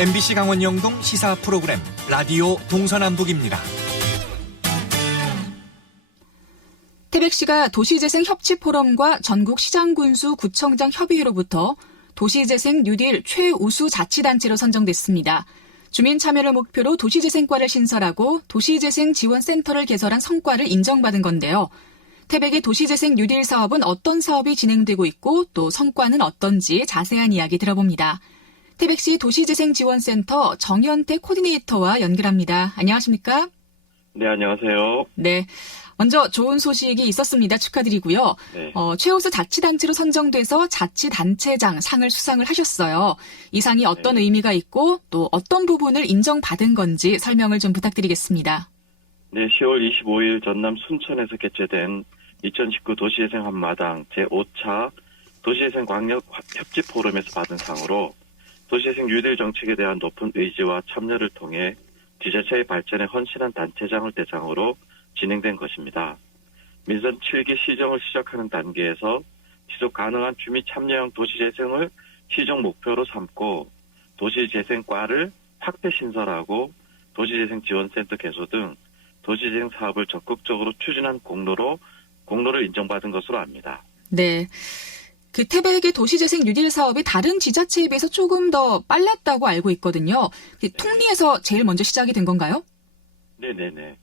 MBC 강원 영동 시사 프로그램 라디오 동서남북입니다. 태백시가 도시재생 협치포럼과 전국시장군수 구청장 협의회로부터 도시재생 뉴딜 최우수 자치단체로 선정됐습니다. 주민 참여를 목표로 도시재생과를 신설하고 도시재생 지원센터를 개설한 성과를 인정받은 건데요. 태백의 도시재생 뉴딜 사업은 어떤 사업이 진행되고 있고 또 성과는 어떤지 자세한 이야기 들어봅니다. 태백시 도시재생지원센터 정현태 코디네이터와 연결합니다. 안녕하십니까? 네, 안녕하세요. 네. 먼저 좋은 소식이 있었습니다. 축하드리고요. 네. 최우수 자치단체로 선정돼서 자치단체장 상을 수상을 하셨어요. 이 상이 어떤 의미가 있고 또 어떤 부분을 인정받은 건지 설명을 좀 부탁드리겠습니다. 네, 10월 25일 전남 순천에서 개최된 2019 도시재생 한마당 제5차 도시재생 광역 협치 포럼에서 받은 상으로 도시재생 뉴딜 정책에 대한 높은 의지와 참여를 통해 지자체의 발전에 헌신한 단체장을 대상으로 진행된 것입니다. 민선 7기 시정을 시작하는 단계에서 지속 가능한 주민 참여형 도시재생을 시정 목표로 삼고 도시재생과를 확대 신설하고 도시재생지원센터 개소 등 도시재생 사업을 적극적으로 추진한 공로를 인정받은 것으로 압니다. 네. 그 태백의 도시재생 뉴딜 사업이 다른 지자체에 비해서 조금 더 빨랐다고 알고 있거든요. 통리에서 제일 먼저 시작이 된 건가요? 네네네.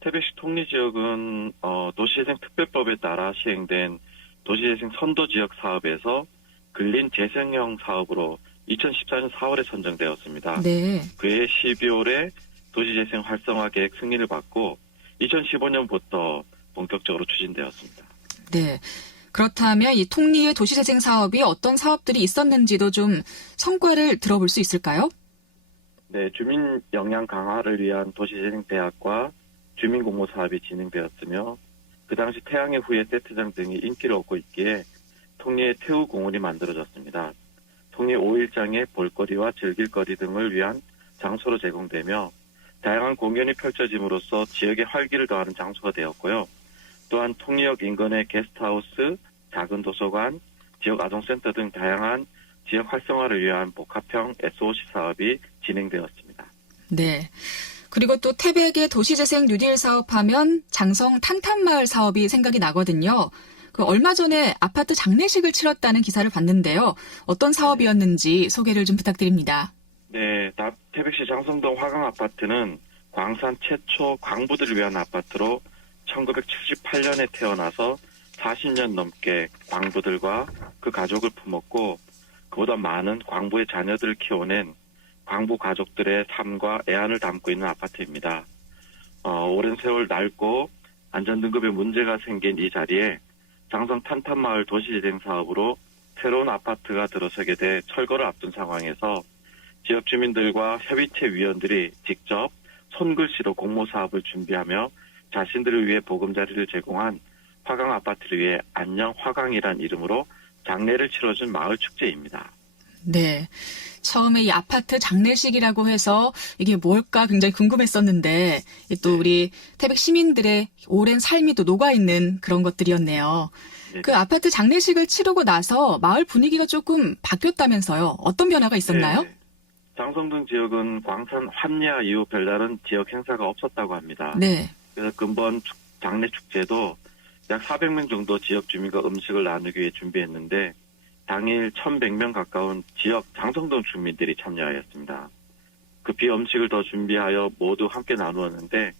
태백시 통리 지역은 도시재생 특별법에 따라 시행된 도시재생 선도지역 사업에서 근린 재생형 사업으로 2014년 4월에 선정되었습니다. 네. 그해 12월에 도시재생 활성화 계획 승인을 받고 2015년부터 본격적으로 추진되었습니다. 네. 그렇다면 이 통리의 도시재생 사업이 어떤 사업들이 있었는지도 좀 성과를 들어볼 수 있을까요? 네, 주민 역량 강화를 위한 도시재생 대학과 주민 공모 사업이 진행되었으며 그 당시 태양의 후예 세트장 등이 인기를 얻고 있기에 통리의 태우공원이 만들어졌습니다. 통리 5일장의 볼거리와 즐길거리 등을 위한 장소로 제공되며 다양한 공연이 펼쳐짐으로써 지역의 활기를 더하는 장소가 되었고요. 또한 통리역 인근의 게스트하우스, 작은 도서관, 지역 아동센터 등 다양한 지역 활성화를 위한 복합형 SOC 사업이 진행되었습니다. 네. 그리고 또 태백의 도시재생 뉴딜 사업하면 장성 탄탄마을 사업이 생각이 나거든요. 얼마 전에 아파트 장례식을 치렀다는 기사를 봤는데요. 어떤 사업이었는지 소개를 좀 부탁드립니다. 네, 태백시 장성동 화강아파트는 광산 최초 광부들을 위한 아파트로 1978년에 태어나서 40년 넘게 광부들과 그 가족을 품었고 그보다 많은 광부의 자녀들을 키워낸 광부 가족들의 삶과 애환을 담고 있는 아파트입니다. 오랜 세월 낡고 안전등급에 문제가 생긴 이 자리에 장성 탄탄마을 도시재생 사업으로 새로운 아파트가 들어서게 돼 철거를 앞둔 상황에서 지역 주민들과 협의체 위원들이 직접 손글씨로 공모 사업을 준비하며 자신들을 위해 보금자리를 제공한 화강 아파트를 위해 안녕 화강이란 이름으로 장례를 치러준 마을 축제입니다. 네. 처음에 이 아파트 장례식이라고 해서 이게 뭘까 굉장히 궁금했었는데 또 우리 태백 시민들의 오랜 삶이 또 녹아있는 그런 것들이었네요. 네. 그 아파트 장례식을 치르고 나서 마을 분위기가 조금 바뀌었다면서요. 어떤 변화가 있었나요? 네. 장성동 지역은 광산 환야 이후 별다른 지역 행사가 없었다고 합니다. 네. 그래서 근본 장례 축제도 약 400명 정도 지역 주민과 음식을 나누기 위해 준비했는데 당일 1,100명 가까운 지역 장성동 주민들이 참여하였습니다. 급히 음식을 더 준비하여 모두 함께 나누었는데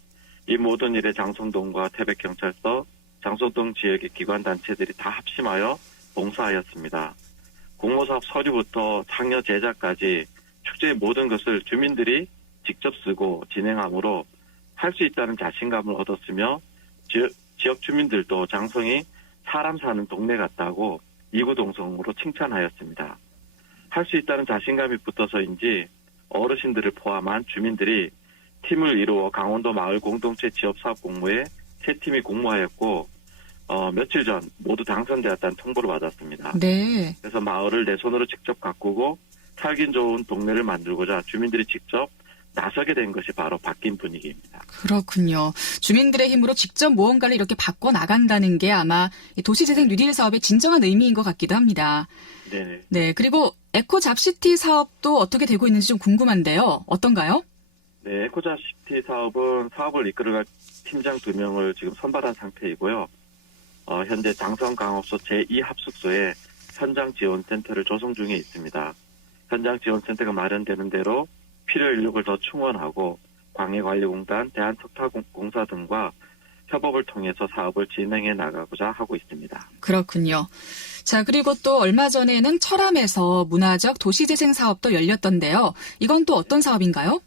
이 모든 일에 장성동과 태백경찰서, 장성동 지역의 기관단체들이 다 합심하여 봉사하였습니다. 공모사업 서류부터 상여 제작까지 축제의 모든 것을 주민들이 직접 쓰고 진행하므로 할 수 있다는 자신감을 얻었으며 지역 주민들도 장성이 사람 사는 동네 같다고 이구동성으로 칭찬하였습니다. 할 수 있다는 자신감이 붙어서인지 어르신들을 포함한 주민들이 팀을 이루어 강원도 마을 공동체 지역사업 공모에 세 팀이 공모하였고 며칠 전 모두 당선되었다는 통보를 받았습니다. 네. 그래서 마을을 내 손으로 직접 가꾸고 살긴 좋은 동네를 만들고자 주민들이 직접 나서게 된 것이 바로 바뀐 분위기입니다. 그렇군요. 주민들의 힘으로 직접 무언가를 이렇게 바꿔 나간다는 게 아마 이 도시재생 뉴딜 사업의 진정한 의미인 것 같기도 합니다. 네. 네, 그리고 에코 잡시티 사업도 어떻게 되고 있는지 좀 궁금한데요. 어떤가요? 네, 에코자시티 사업은 사업을 이끌어갈 팀장 2명을 지금 선발한 상태이고요. 현재 장성강업소 제2합숙소에 현장 지원센터를 조성 중에 있습니다. 현장 지원센터가 마련되는 대로 필요 인력을 더 충원하고 광해관리공단, 대한석탄공사 등과 협업을 통해서 사업을 진행해 나가고자 하고 있습니다. 그렇군요. 자, 그리고 또 얼마 전에는 철암에서 문화적 도시재생 사업도 열렸던데요. 이건 또 어떤 사업인가요?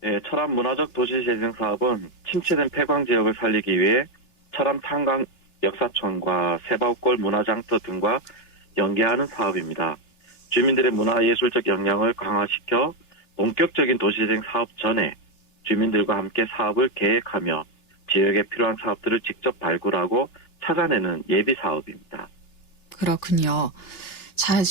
네, 철암 문화적 도시재생 사업은 침체된 폐광 지역을 살리기 위해 철암 탄광 역사촌과 세바우골 문화장터 등과 연계하는 사업입니다. 주민들의 문화예술적 역량을 강화시켜 본격적인 도시재생 사업 전에 주민들과 함께 사업을 계획하며 지역에 필요한 사업들을 직접 발굴하고 찾아내는 예비 사업입니다. 그렇군요. 자,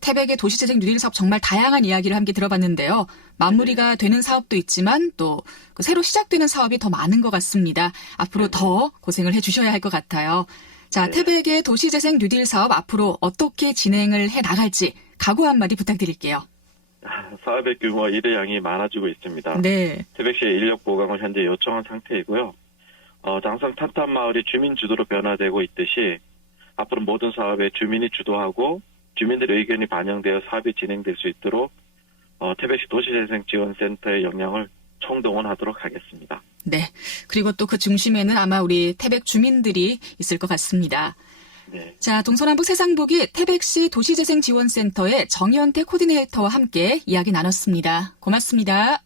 태백의 도시재생 뉴딜 사업 정말 다양한 이야기를 함께 들어봤는데요. 마무리가 되는 사업도 있지만 또 새로 시작되는 사업이 더 많은 것 같습니다. 앞으로 더 고생을 해주셔야 할 것 같아요. 자, 네. 태백의 도시재생 뉴딜 사업 앞으로 어떻게 진행을 해 나갈지 각오 한마디 부탁드릴게요. 사업의 규모와 일의 양이 많아지고 있습니다. 네. 태백시의 인력 보강을 현재 요청한 상태이고요. 장성 탄탄마을이 주민 주도로 변화되고 있듯이 앞으로 모든 사업에 주민이 주도하고 주민들의 의견이 반영되어 사업이 진행될 수 있도록 태백시 도시재생지원센터의 역량을 총동원하도록 하겠습니다. 네. 그리고 또 그 중심에는 아마 우리 태백 주민들이 있을 것 같습니다. 네. 자, 동서남북 세상보기 태백시 도시재생지원센터의 정현태 코디네이터와 함께 이야기 나눴습니다. 고맙습니다.